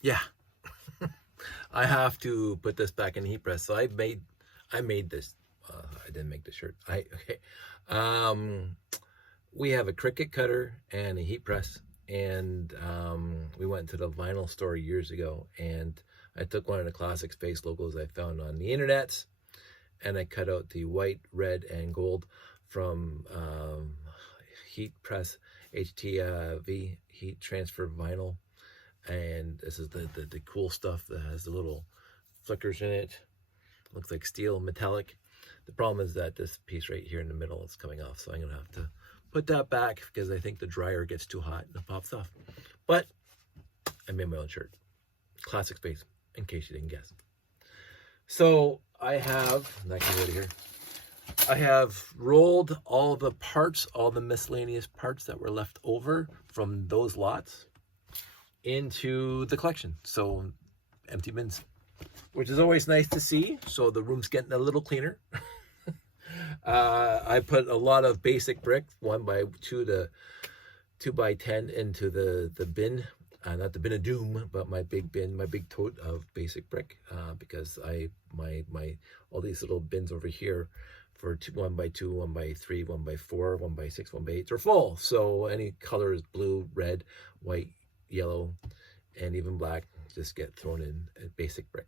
Yeah, I have to put this back in the heat press. So I made this. I didn't make the shirt. Okay. Um, we have a Cricut cutter and a heat press, and we went to the vinyl store years ago, and I took one of the classic space logos I found on the internet, and I cut out the white, red, and gold from heat press HTV heat transfer vinyl. And this is the cool stuff that has the little flickers in it. Looks like steel, metallic. The problem is that this piece right here in the middle is coming off, so I'm gonna have to put that back because I think the dryer gets too hot and it pops off. But I made my own shirt. Classic space, in case you didn't guess. So I have, I can go to here. I have rolled all the parts, all the miscellaneous parts that were left over from those lots into the collection. So empty bins, which is always nice to see. So the room's getting a little cleaner. I put a lot of basic brick, 1x2 to 2x10 into the bin. Not the bin of doom, but my big bin, my big tote of basic brick, because my all these little bins over here for 1x2, 1x3, 1x4, 1x6, 1x8 are full. So any colors, blue, red, white, yellow, and even black, just get thrown in at basic brick.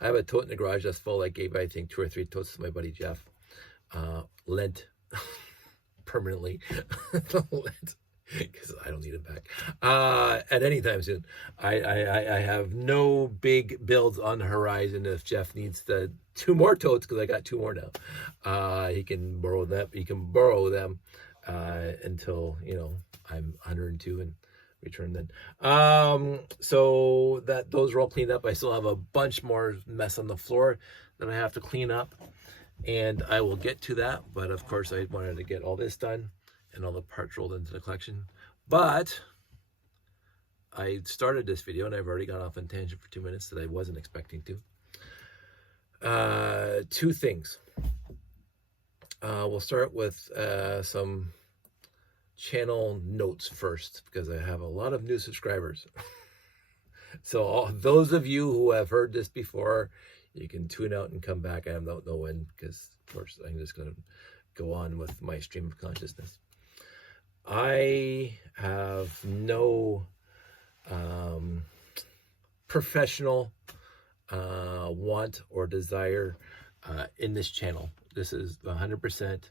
I have a tote in the garage that's full. I gave, I think, 2 or 3 totes to my buddy Jeff. Lent permanently. Lent, because I don't need it back at any time soon. I have no big builds on the horizon. If Jeff needs the 2 more totes, because I got 2 more now, he can borrow them. He can borrow them until, you know, I'm 102 and return then. So that those are all cleaned up. I still have a bunch more mess on the floor that I have to clean up, and I will get to that. But of course, I wanted to get all this done and all the parts rolled into the collection. But I started this video and I've already gone off on tangent for 2 minutes that I wasn't expecting to. 2 things. We'll start with some channel notes first, because I have a lot of new subscribers. So those of you who have heard this before, you can tune out and come back. I don't know when, because of course I'm just going to go on with my stream of consciousness. I have no professional want or desire in this channel. This is 100%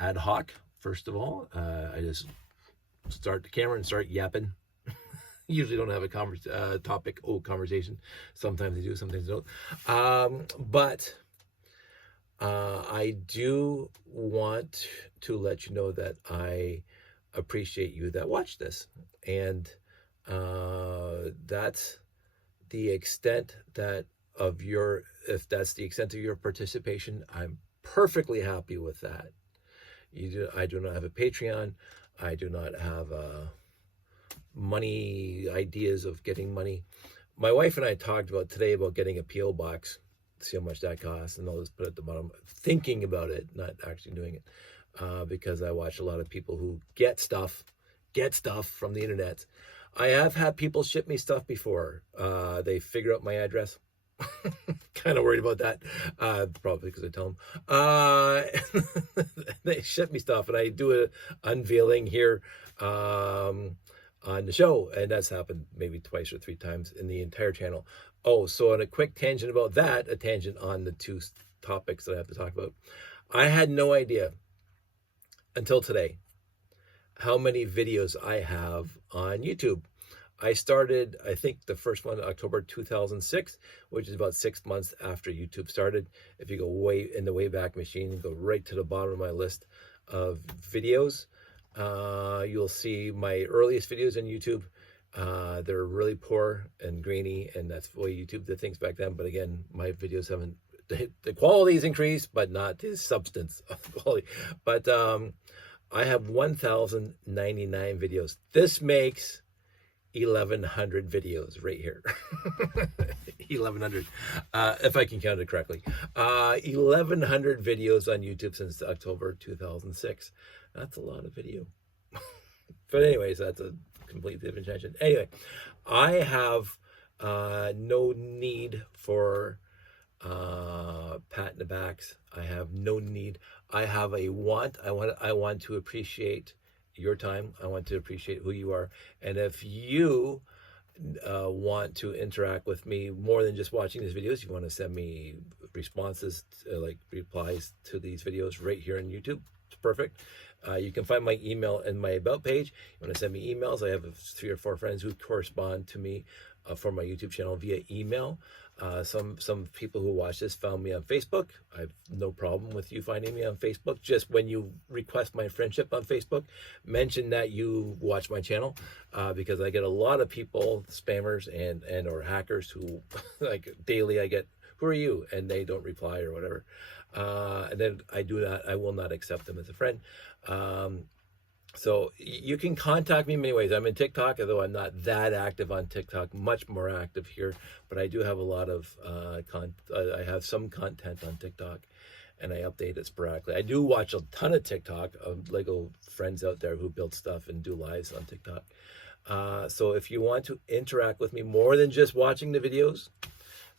ad hoc. First of all, I just start the camera and start yapping. Usually don't have a topic or conversation. Sometimes I do, sometimes I don't. But I do want to let you know that I appreciate you that watch this. And that's the extent that of your, if that's the extent of your participation, I'm perfectly happy with that. I do not have a Patreon. I do not have money ideas of getting money. My wife and I talked about today about getting a P.O. box, see how much that costs, and I'll just put it at the bottom, thinking about it, not actually doing it, because I watch a lot of people who get stuff from the internet. I have had people ship me stuff before. They figure out my address. Kind of worried about that, probably because I tell them. They ship me stuff, and I do an unveiling here on the show, and that's happened maybe 2 or 3 times in the entire channel. Oh, so on a quick tangent about that, a tangent on the 2 topics that I have to talk about. I had no idea until today how many videos I have on YouTube. I started, I think the first one, October 2006, which is about 6 months after YouTube started. If you go way in the Wayback Machine and go right to the bottom of my list of videos, you'll see my earliest videos on YouTube. They're really poor and grainy, and that's the way YouTube did things back then. But again, my videos haven't, the quality's increased, but not the substance of the quality. But I have 1,099 videos. This makes 1,100 videos right here. 1,100, if I can count it correctly. 1,100 videos on YouTube since October 2006. That's a lot of video. But anyways, that's a completely different tangent. Anyway, I have no need for pat in the backs. I have no need. I have a want. I want to appreciate your time. I want to appreciate who you are. And if you want to interact with me more than just watching these videos, you want to send me responses, like replies to these videos right here on YouTube, it's perfect. You can find my email in my about page. You want to send me emails, I have 3 or 4 friends who correspond to me for my YouTube channel via email. Some people who watch this found me on Facebook. I have no problem with you finding me on Facebook. Just when you request my friendship on Facebook, mention that you watch my channel, because I get a lot of people, spammers and or hackers, who like daily I get, who are you? And they don't reply or whatever. And then I will not accept them as a friend. So you can contact me in many ways. I'm in TikTok, although I'm not that active on TikTok, much more active here, but I do have a lot of I have some content on TikTok, and I update it sporadically. I do watch a ton of TikTok of Lego friends out there who build stuff and do lives on TikTok. So if you want to interact with me more than just watching the videos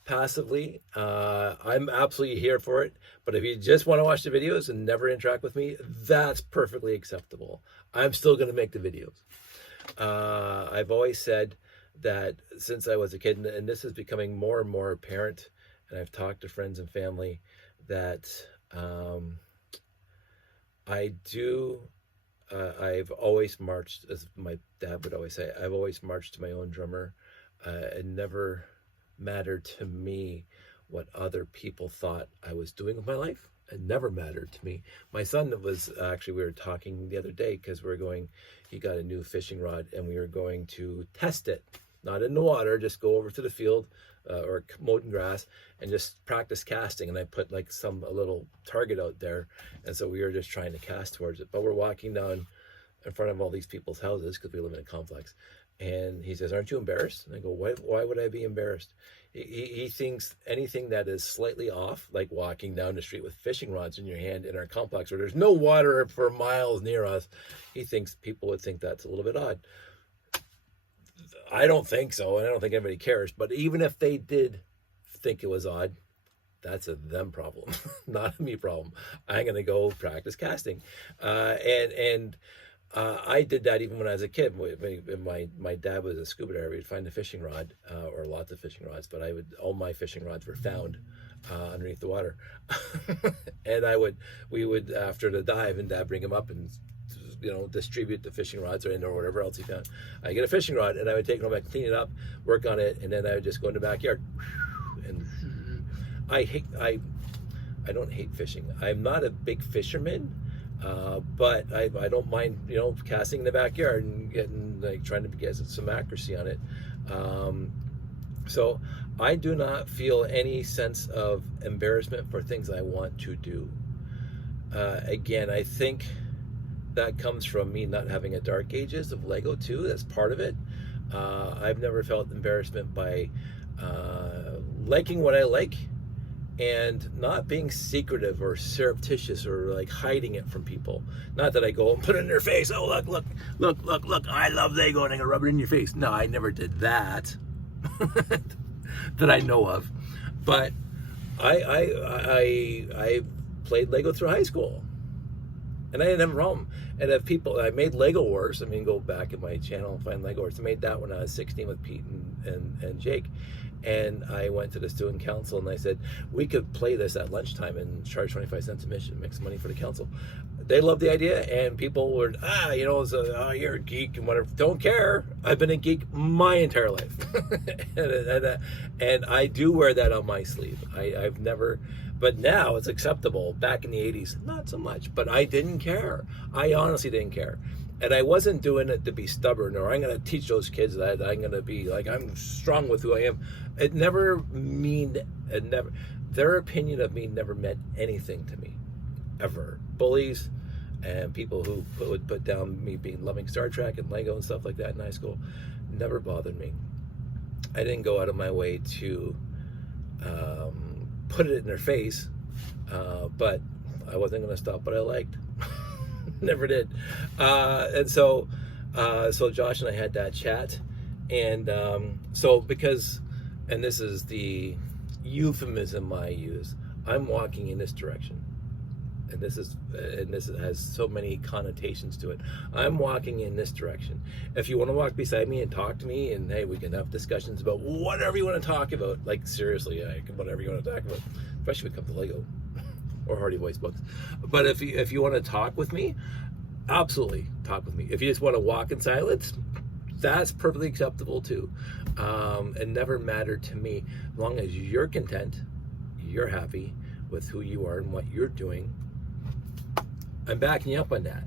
passively, I'm absolutely here for it. But if you just want to watch the videos and never interact with me, that's perfectly acceptable. I'm still going to make the videos. I've always said that since I was a kid, and this is becoming more and more apparent, and I've talked to friends and family, that I've always marched, as my dad would always say, I've always marched to my own drummer. It never mattered to me what other people thought I was doing with my life. It never mattered to me. My son was actually, we were talking the other day because he got a new fishing rod, and we were going to test it, not in the water, just go over to the field or mowing grass and just practice casting. And I put like a little target out there. And so we were just trying to cast towards it, but we're walking down in front of all these people's houses because we live in a complex. And he says, "Aren't you embarrassed?" And I go, why would I be embarrassed? He thinks anything that is slightly off, like walking down the street with fishing rods in your hand in our complex where there's no water for miles near us, he thinks people would think that's a little bit odd. I don't think so, and I don't think anybody cares. But even if they did think it was odd, that's a them problem, not a me problem. I'm going to go practice casting. I did that even when I was a kid. My dad was a scuba diver. We'd find a fishing rod, or lots of fishing rods, but all my fishing rods were found underneath the water. And we would, after the dive, and Dad bring them up and, distribute the fishing rods or whatever else he found. I get a fishing rod, and I would take it home, I'd clean it up, work on it, and then I would just go in the backyard. And I don't hate fishing. I'm not a big fisherman. But I don't mind, casting in the backyard and trying to get some accuracy on it. So I do not feel any sense of embarrassment for things I want to do. Again, I think that comes from me not having a dark ages of Lego too. That's part of it. I've never felt embarrassment by liking what I like, and not being secretive or surreptitious or like hiding it from people. Not that I go and put it in their face. Oh, look, I love Lego and I'm gonna rub it in your face. No, I never did that that I know of. But I played Lego through high school, and I didn't have a problem. And if I made Lego Wars. Go back in my channel and find Lego Wars. I made that when I was 16 with Pete and Jake. And I went to the student council and I said, we could play this at lunchtime and charge 25 cents admission, make some money for the council. They loved the idea, and people were, you're a geek and whatever. Don't care. I've been a geek my entire life. and I do wear that on my sleeve. I've never, but now it's acceptable. Back in the 80s, not so much, but I didn't care. I honestly didn't care. And I wasn't doing it to be stubborn, or I'm going to teach those kids that I'm going to be like, I'm strong with who I am. Their opinion of me never meant anything to me, ever. Bullies and people who would put down me being loving Star Trek and Lego and stuff like that in high school never bothered me. I didn't go out of my way to put it in their face, but I wasn't going to stop what I liked. Never did. And so So Josh and I had that chat, and so because, and this is the euphemism I use, I'm walking in this direction, and this has so many connotations to it. I'm walking in this direction. If you want to walk beside me and talk to me, and hey, we can have discussions about whatever you want to talk about, like seriously, whatever you want to talk about, especially when it comes to Lego or Hardy Voice books. But if you want to talk with me, absolutely talk with me. If you just want to walk in silence, that's perfectly acceptable too. It never mattered to me, as long as you're content, you're happy with who you are and what you're doing. I'm backing you up on that.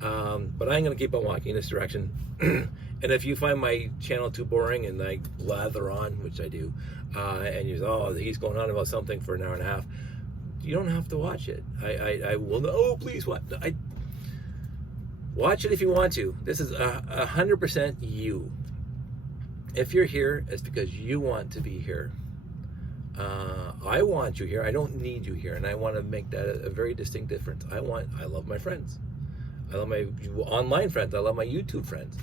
But I'm going to keep on walking in this direction. And if you find my channel too boring and I blather on, which I do, and you say, oh, he's going on about something for an hour and a half, you don't have to watch it. I will. Oh, please watch. Watch it if you want to. This is 100% you. If you're here, it's because you want to be here. I want you here. I don't need you here, and I want to make that a very distinct difference. I love my friends. I love my online friends. I love my YouTube friends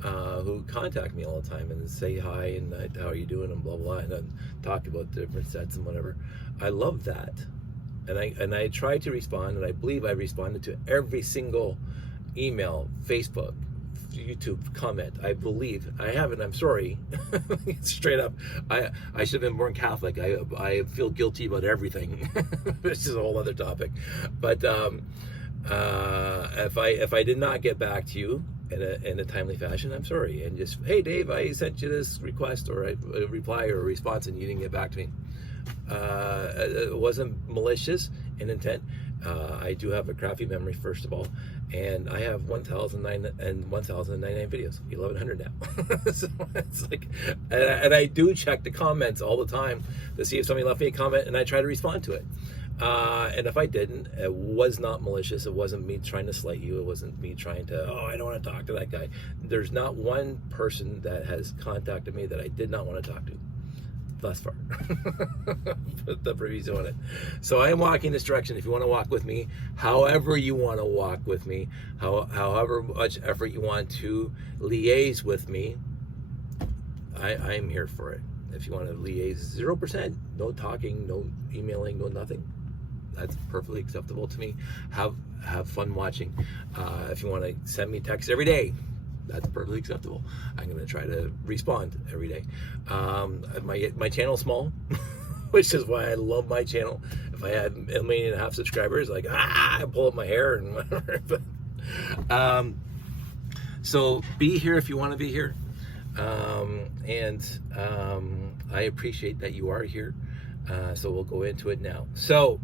who contact me all the time and say hi and how are you doing and blah blah, and then talk about different sets and whatever. I love that, and I try to respond, and I believe I responded to every single email, Facebook, YouTube comment. I believe I haven't. I'm sorry. Straight up, I should have been born Catholic. I feel guilty about everything. This is a whole other topic. But if I did not get back to you in a timely fashion, I'm sorry. And just, hey Dave, I sent you this request or a reply or a response and you didn't get back to me. It wasn't malicious in intent. I do have a crappy memory, first of all, and I have 1,099 videos, 1,100 now. So it's like, and I do check the comments all the time to see if somebody left me a comment, and I try to respond to it. And if I didn't, it was not malicious. It wasn't me trying to slight you. It wasn't me trying to, oh, I don't want to talk to that guy. There's not one person that has contacted me that I did not want to talk to thus far. Put the previews on it. So I am walking this direction. If you want to walk with me, however you want to walk with me, however much effort you want to liaise with me, I'm here for it. If you want to liaise 0%, no talking, no emailing, no nothing, that's perfectly acceptable to me. Have fun watching. If you want to send me text every day, that's perfectly acceptable. I'm going to try to respond every day. My channel's small, which is why I love my channel. If I had 1.5 million subscribers, like, I pull up my hair and whatever. But, so be here if you want to be here. I appreciate that you are here. So we'll go into it now. So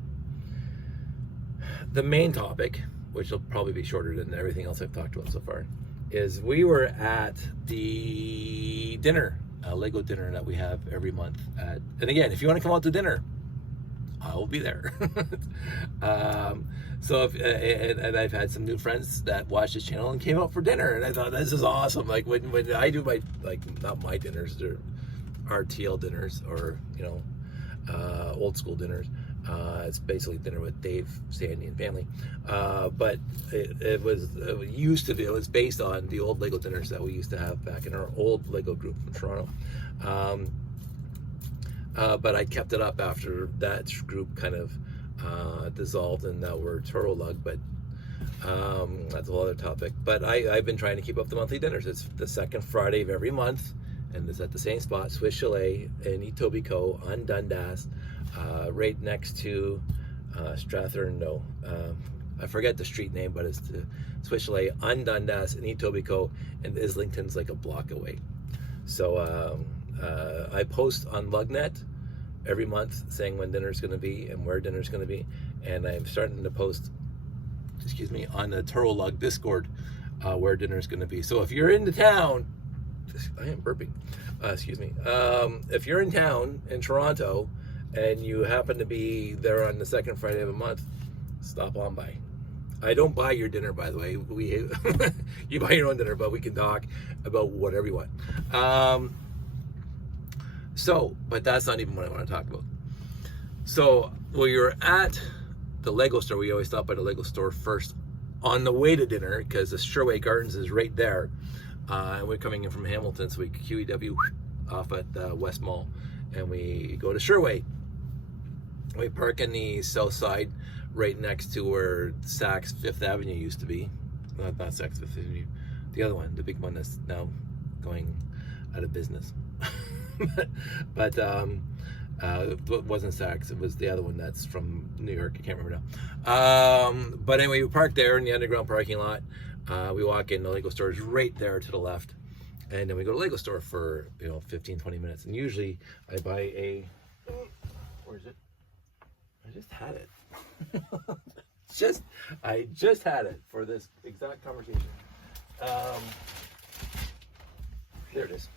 the main topic, which will probably be shorter than everything else I've talked about so far, is we were at the dinner, Lego dinner that we have every month. And again, if you want to come out to dinner, I will be there. So and I've had some new friends that watched this channel and came out for dinner, and I thought, this is awesome. Like when I do my, like, not my dinners, they're RTL dinners, or old school dinners. It's basically dinner with Dave, Sandy, and family. But it was based on the old Lego dinners that we used to have back in our old Lego group from Toronto. But I kept it up after that group kind of dissolved, and now we're Toro Lug. But that's a whole other topic. But I've been trying to keep up the monthly dinners. It's the second Friday of every month, and it's at the same spot, Swiss Chalet in Etobicoke on Dundas. Right next to Strathern, I forget the street name, but it's the Swiss Chalet on Dundas in Etobicoke, and Islington's like a block away. So I post on Lugnet every month saying when dinner's going to be and where dinner's going to be, and I'm starting to post, on the Turo Lug Discord where dinner's going to be. So if you're in the town, I am burping. If you're in town in Toronto and you happen to be there on the second Friday of a month, stop on by. I don't buy your dinner, by the way. You buy your own dinner, but we can talk about whatever you want. But that's not even what I want to talk about. So, we were at the Lego store. We always stop by the Lego store first on the way to dinner, because the Sherway Gardens is right there, and we're coming in from Hamilton, so we QEW off at West Mall, and we go to Sherway. We park in the south side, right next to where Saks Fifth Avenue used to be. Not Saks Fifth Avenue, the other one, the big one that's now going out of business. but it wasn't Saks, it was the other one that's from New York, I can't remember now. But anyway, we parked there in the underground parking lot. We walk in, the Lego store is right there to the left. And then we go to the Lego store for, 15-20 minutes. And usually I buy a, where is it? I just had it. I just had it for this exact conversation. There it is.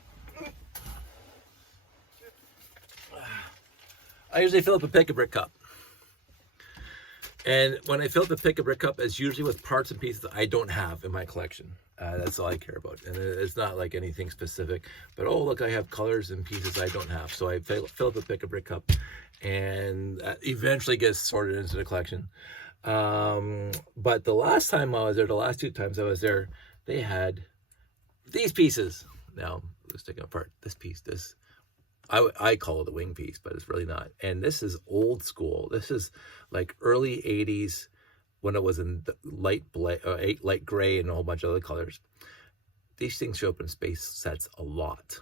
I usually fill up a pick-a-brick cup. And when I fill up a pick-a-brick cup, it's usually with parts and pieces I don't have in my collection. That's all I care about. And it's not like anything specific. But, oh, look, I have colors and pieces I don't have. So I fill up a pick-a-brick cup and eventually gets sorted into the collection. But the last time I was there, the last 2 times I was there, they had these pieces. Now, let's take it apart. This piece, I call it a wing piece, but it's really not. And this is old school. This is like early 80s when it was in light gray and a whole bunch of other colors. These things show up in space sets a lot.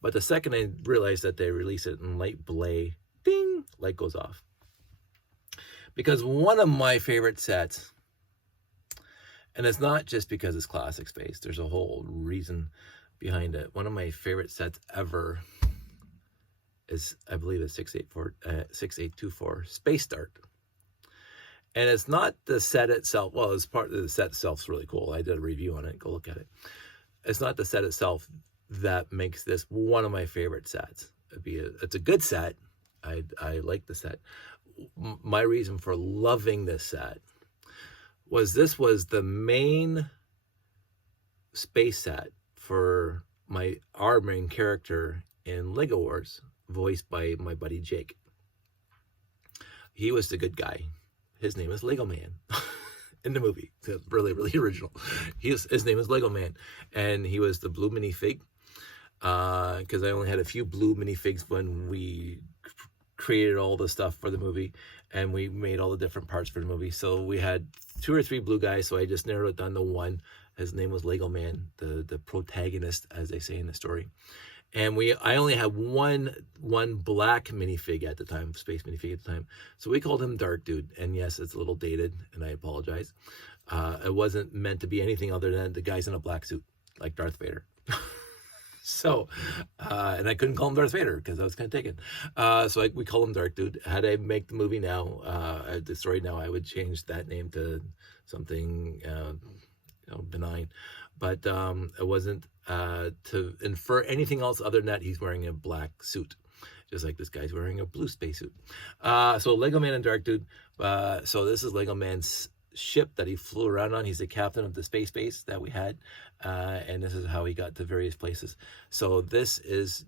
But the second I realized that they release it in light Bley, ding, light goes off. Because one of my favorite sets, and it's not just because it's classic space, there's a whole reason behind it. One of my favorite sets ever is, I believe it's 6824 Space Start. And it's not the set itself. Well, it's part of the set itself is really cool. I did a review on it. Go look at it. It's not the set itself that makes this one of my favorite sets. It's a good set. I like the set. My reason for loving this set was this was the main space set for our main character in Lego Wars, voiced by my buddy Jake. He was the good guy. His name is Lego Man in the movie. It's really, really original. His name is Lego Man, and he was the blue minifig. Because I only had a few blue minifigs when we created all the stuff for the movie, and we made all the different parts for the movie. So we had 2 or 3 blue guys, so I just narrowed it down to one. His name was Lego Man, the protagonist, as they say in the story. And I only had one black minifig at the time, space minifig at the time. So we called him Dark Dude. And yes, it's a little dated, and I apologize. It wasn't meant to be anything other than the guy's in a black suit, like Darth Vader. So, and I couldn't call him Darth Vader because I was kind of taken. So we call him Dark Dude. Had I make the movie now, the story now, I would change that name to something benign. But it wasn't to infer anything else other than that he's wearing a black suit, just like this guy's wearing a blue spacesuit. So Lego Man and Dark Dude. So this is Lego Man's ship that he flew around on. He's the captain of the space base that we had, and this is how he got to various places. So this is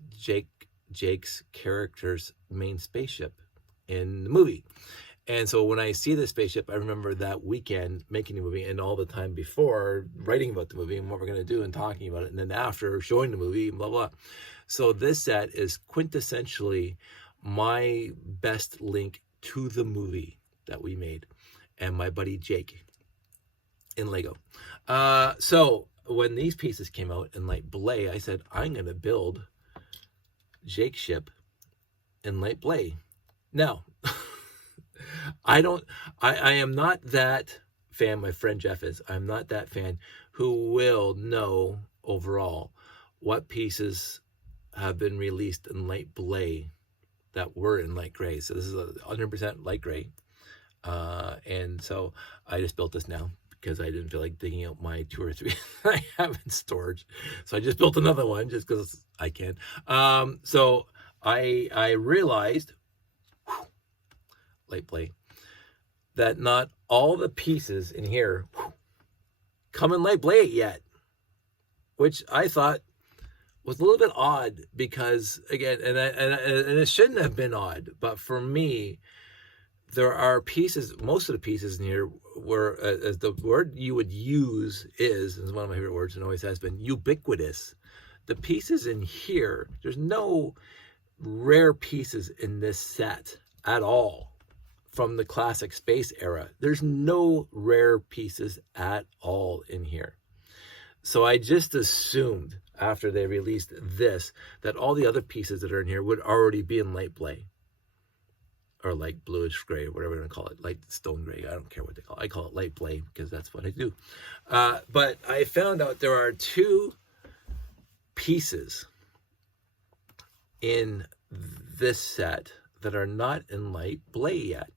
Jake's character's main spaceship in the movie. And so when I see this spaceship, I remember that weekend making the movie and all the time before writing about the movie and what we're going to do and talking about it, and then after showing the movie, blah blah. So this set is quintessentially my best link to the movie that we made and my buddy Jake in Lego. So when these pieces came out in light Bley, I said, I'm going to build Jake's ship in light Bley. Now, I am not that fan, my friend Jeff is, I'm not that fan who will know overall what pieces have been released in light Bley that were in light gray. So this is 100% light gray. And so I just built this now because I didn't feel like digging out my 2 or 3 I have in storage. So I just built another one just because I can. So I realized, light Bley, that not all the pieces in here come in light Bley yet, which I thought was a little bit odd because, again, and it shouldn't have been odd, but for me, there are pieces, most of the pieces in here were, as the word you would use is one of my favorite words and always has been, ubiquitous. The pieces in here, there's no rare pieces in this set at all from the classic space era. There's no rare pieces at all in here. So I just assumed after they released this that all the other pieces that are in here would already be in light Bley. Or light bluish gray, or whatever you want to call it, light stone gray. I don't care what they call it. I call it light Bley because that's what I do. But I found out there are 2 pieces in this set that are not in light Bley yet.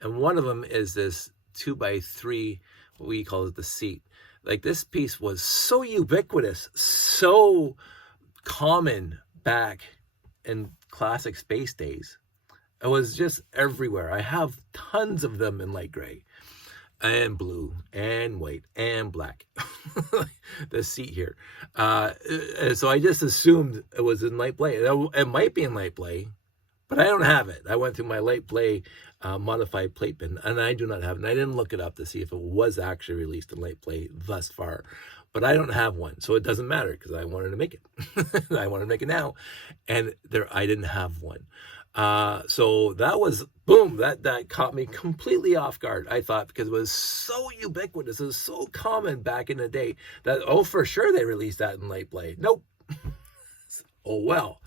And one of them is this 2x3, what we call it the seat. Like, this piece was so ubiquitous, so common back in classic space days. It was just everywhere. I have tons of them in light gray and blue and white and black. The seat here. So I just assumed it was in light Bley. It might be in light Bley, but I don't have it. I went through my light Bley modified plate bin, and I do not have it. And I didn't look it up to see if it was actually released in light Bley thus far. But I don't have one, so it doesn't matter because I wanted to make it. I wanted to make it now, and I didn't have one. So that was, boom, that caught me completely off guard, I thought, because it was so ubiquitous, it was so common back in the day that, oh, for sure they released that in light Bley. Nope. Oh, well.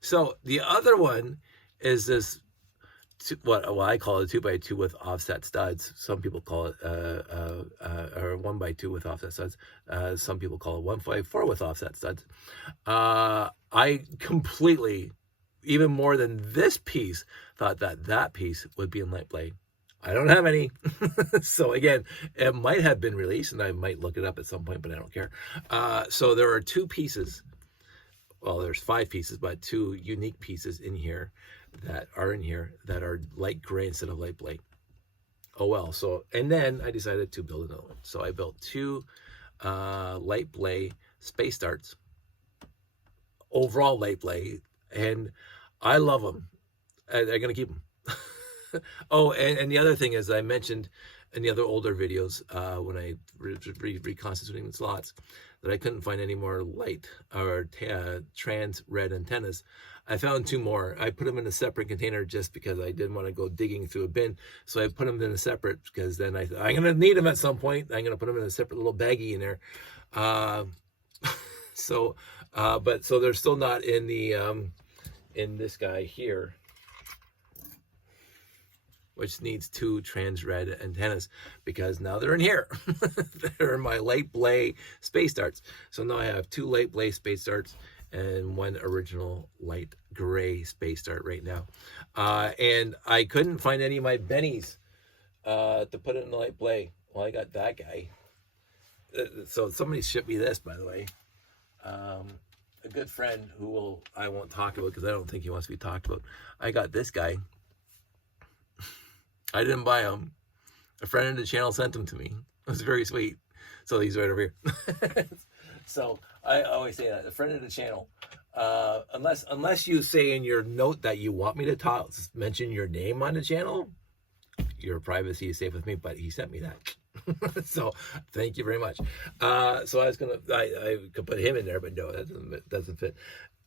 So the other one is this, what I call a 2x2 with offset studs. Some people call it or 1x2 with offset studs. Some people call it 1x4 with offset studs. I completely, even more than this piece, thought that piece would be in light Bley. I don't have any. So again, it might have been released, and I might look it up at some point, but I don't care. So there are 2 pieces. Well, there's 5 pieces, but 2 unique pieces in here that are light gray instead of light Bley. Oh well. So, and then I decided to build another one. So I built 2 light Bley space darts. Overall light Bley, and I love them. I'm going to keep them. Oh, and the other thing is, I mentioned in the other older videos when I reconstituting the slots that I couldn't find any more light or trans red antennas. I found 2 more. I put them in a separate container just because I didn't want to go digging through a bin. So I put them in a separate, because then I'm going to need them at some point. I'm going to put them in a separate little baggie in there. So they're still not in the in this guy here, which needs 2 trans red antennas, because now they're in here. They're in my light Bley space darts. So now I have 2 light Bley space darts and 1 original light gray space dart right now. And I couldn't find any of my bennies to put it in the light Bley. Well, I got that guy. So somebody shipped me this, by the way. A good friend who I won't talk about because I don't think he wants to be talked about. I got this guy. I didn't buy him. A friend of the channel sent him to me. It was very sweet. So he's right over here. So I always say that, a friend of the channel. Unless you say in your note that you want me to mention your name on the channel, your privacy is safe with me. But he sent me that. So thank you very much. So I could put him in there, but no, that doesn't fit.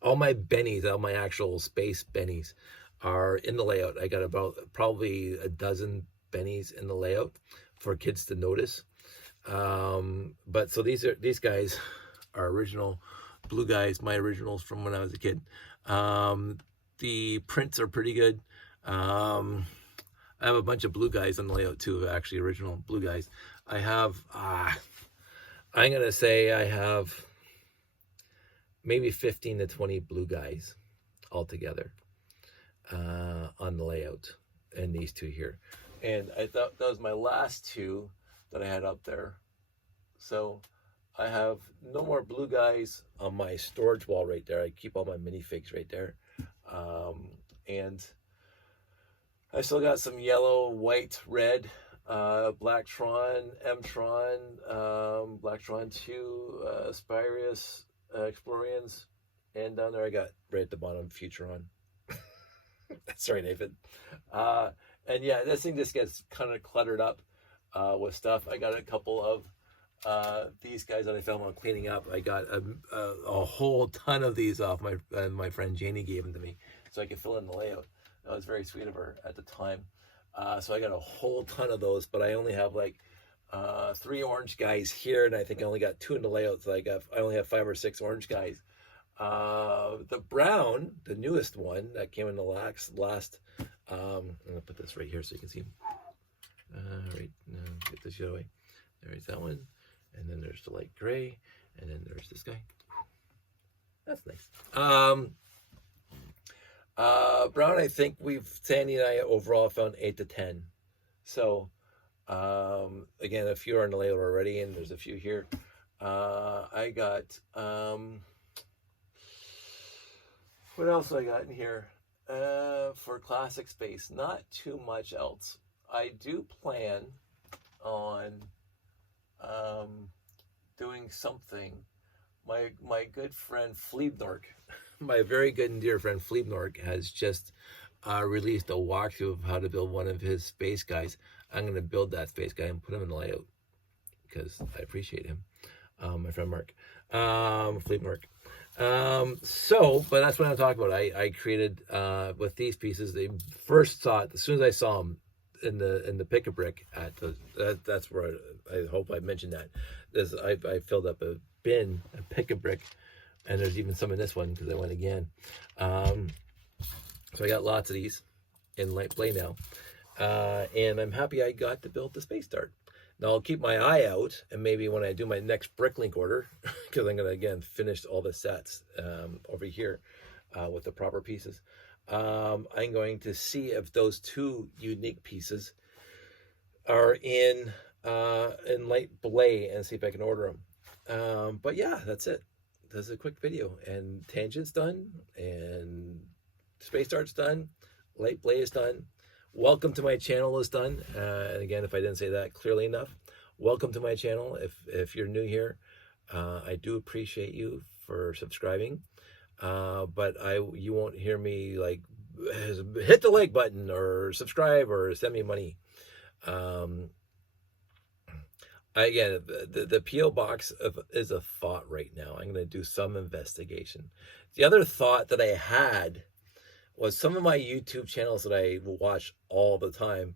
All my bennies, all my actual space bennies are in the layout. I got about probably a dozen bennies in the layout for kids to notice. But so these guys are original blue guys, my originals from when I was a kid. The prints are pretty good. I have a bunch of blue guys on the layout too, actually original blue guys. I have, I'm going to say I have maybe 15 to 20 blue guys altogether on the layout, and these 2 here. And I thought that was my last 2 that I had up there. So I have no more blue guys on my storage wall right there. I keep all my minifigs right there. And I still got some yellow, white, red, Blacktron, Mtron, Blacktron 2, Spirius, Explorians, and down there I got right at the bottom, Futuron. That's right, Nathan. And yeah, this thing just gets kind of cluttered up with stuff. I got a couple of these guys that I found while cleaning up. I got a whole ton of these off my friend Janie gave them to me so I could fill in the layout. That was very sweet of her at the time. So I got a whole ton of those, but I only have like 3 orange guys here, and I think I only got 2 in the layout. So I only have 5 or 6 orange guys. The brown, the newest one that came in the last I'm gonna put this right here so you can see. Right, get this away. There's that one, and then there's the light gray, and then there's this guy. That's nice. Brown, I think Sandy and I overall found 8 to 10. So, again, a few are in the layout already, and there's a few here. I got, what else I got in here? For classic space, not too much else. I do plan on doing something. My good friend Fleebnork, my very good and dear friend Fleebnork, has just released a walkthrough of how to build one of his space guys. I'm going to build that space guy and put him in the layout because I appreciate him. My friend Mark, Fleebnork. But that's what I'm talking about. I created with these pieces. They first saw it as soon as I saw them in the pick-a-brick at that's where I hope I mentioned that. I filled up a bin, a pick-a-brick, and there's even some in this one because I went again. So I got lots of these in light Bley now, and I'm happy I got to build the Space Dart. Now I'll keep my eye out, and maybe when I do my next Bricklink order, because I'm gonna again finish all the sets over here with the proper pieces. I'm going to see if those 2 unique pieces are in light Bley and see if I can order them. But yeah, that's it. This is a quick video, and Tangent's done, and Space Dart's done, light Bley is done. Welcome to my channel is done. And again, if I didn't say that clearly enough, welcome to my channel. If you're new here, I do appreciate you for subscribing. But you won't hear me like hit the like button or subscribe or send me money. Again, the P.O. box is a thought right now. I'm going to do some investigation. The other thought that I had was some of my YouTube channels that I watch all the time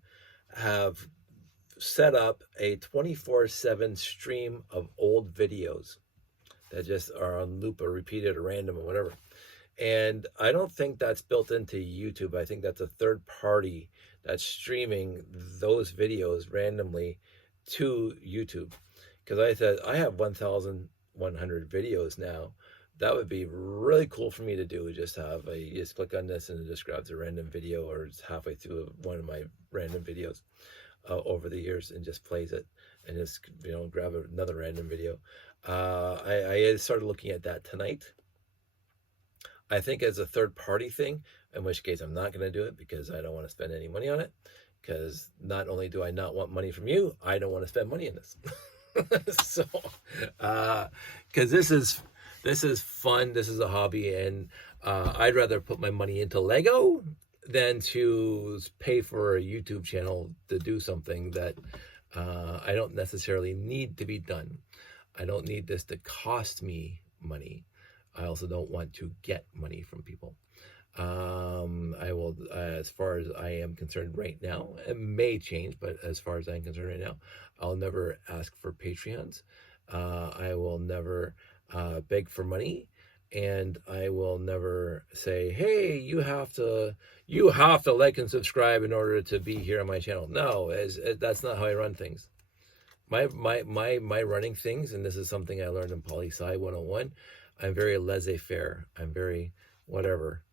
have set up a 24/7 stream of old videos that just are on loop or repeated or random or whatever. And I don't think that's built into YouTube. I think that's a third party that's streaming those videos randomly to YouTube. Because I said, I have 1,100 videos now. That would be really cool for me to do. Just you just click on this and it just grabs a random video, or it's halfway through one of my random videos over the years and just plays it, and just grab another random video. I started looking at that tonight. I think as a third party thing, in which case I'm not going to do it because I don't want to spend any money on it. Because not only do I not want money from you, I don't want to spend money in this. So, because this is fun, this is a hobby, and I'd rather put my money into Lego than to pay for a YouTube channel to do something that I don't necessarily need to be done. I don't need this to cost me money. I also don't want to get money from people. I will, as far as I am concerned right now, it may change, but as far as I'm concerned right now, I'll never ask for Patreons. I will never beg for money, and I will never say, hey, you have to like and subscribe in order to be here on my channel. No, that's not how I run things. My running things, and this is something I learned in Poli-Sci 101, I'm very laissez-faire. I'm very whatever.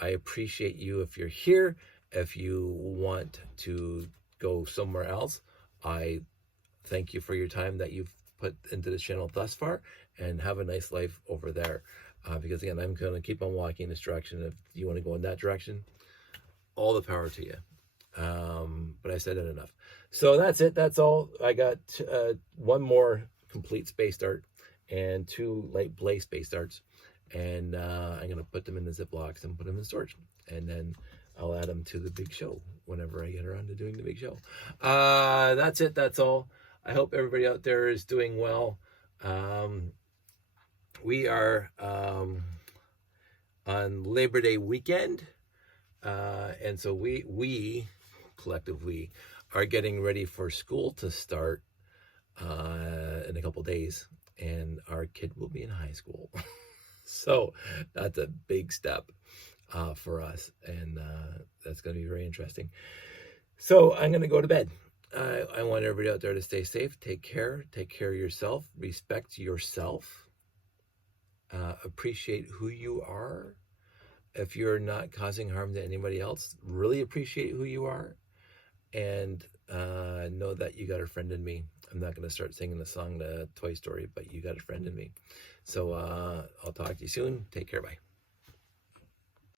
I appreciate you if you're here. If you want to go somewhere else, I thank you for your time that you've put into this channel thus far, and have a nice life over there. Because again, I'm going to keep on walking this direction. If you want to go in that direction, all the power to you. But I said it enough. So that's it. That's all. I got one more complete Space Dart and 2 light Bley Space Darts. And I'm going to put them in the Ziplocs and put them in storage. And then I'll add them to the big show whenever I get around to doing the big show. That's it. That's all. I hope everybody out there is doing well. We are on Labor Day weekend, and so we collectively are getting ready for school to start in a couple days, and our kid will be in high school. So that's a big step for us, and that's going to be very interesting. So I'm going to go to bed. I want everybody out there to stay safe, take care of yourself, respect yourself, appreciate who you are. If you're not causing harm to anybody else, really appreciate who you are, and know that you got a friend in me. I'm not going to start singing the song, the Toy Story, but you got a friend in me. So I'll talk to you soon. Take care. Bye.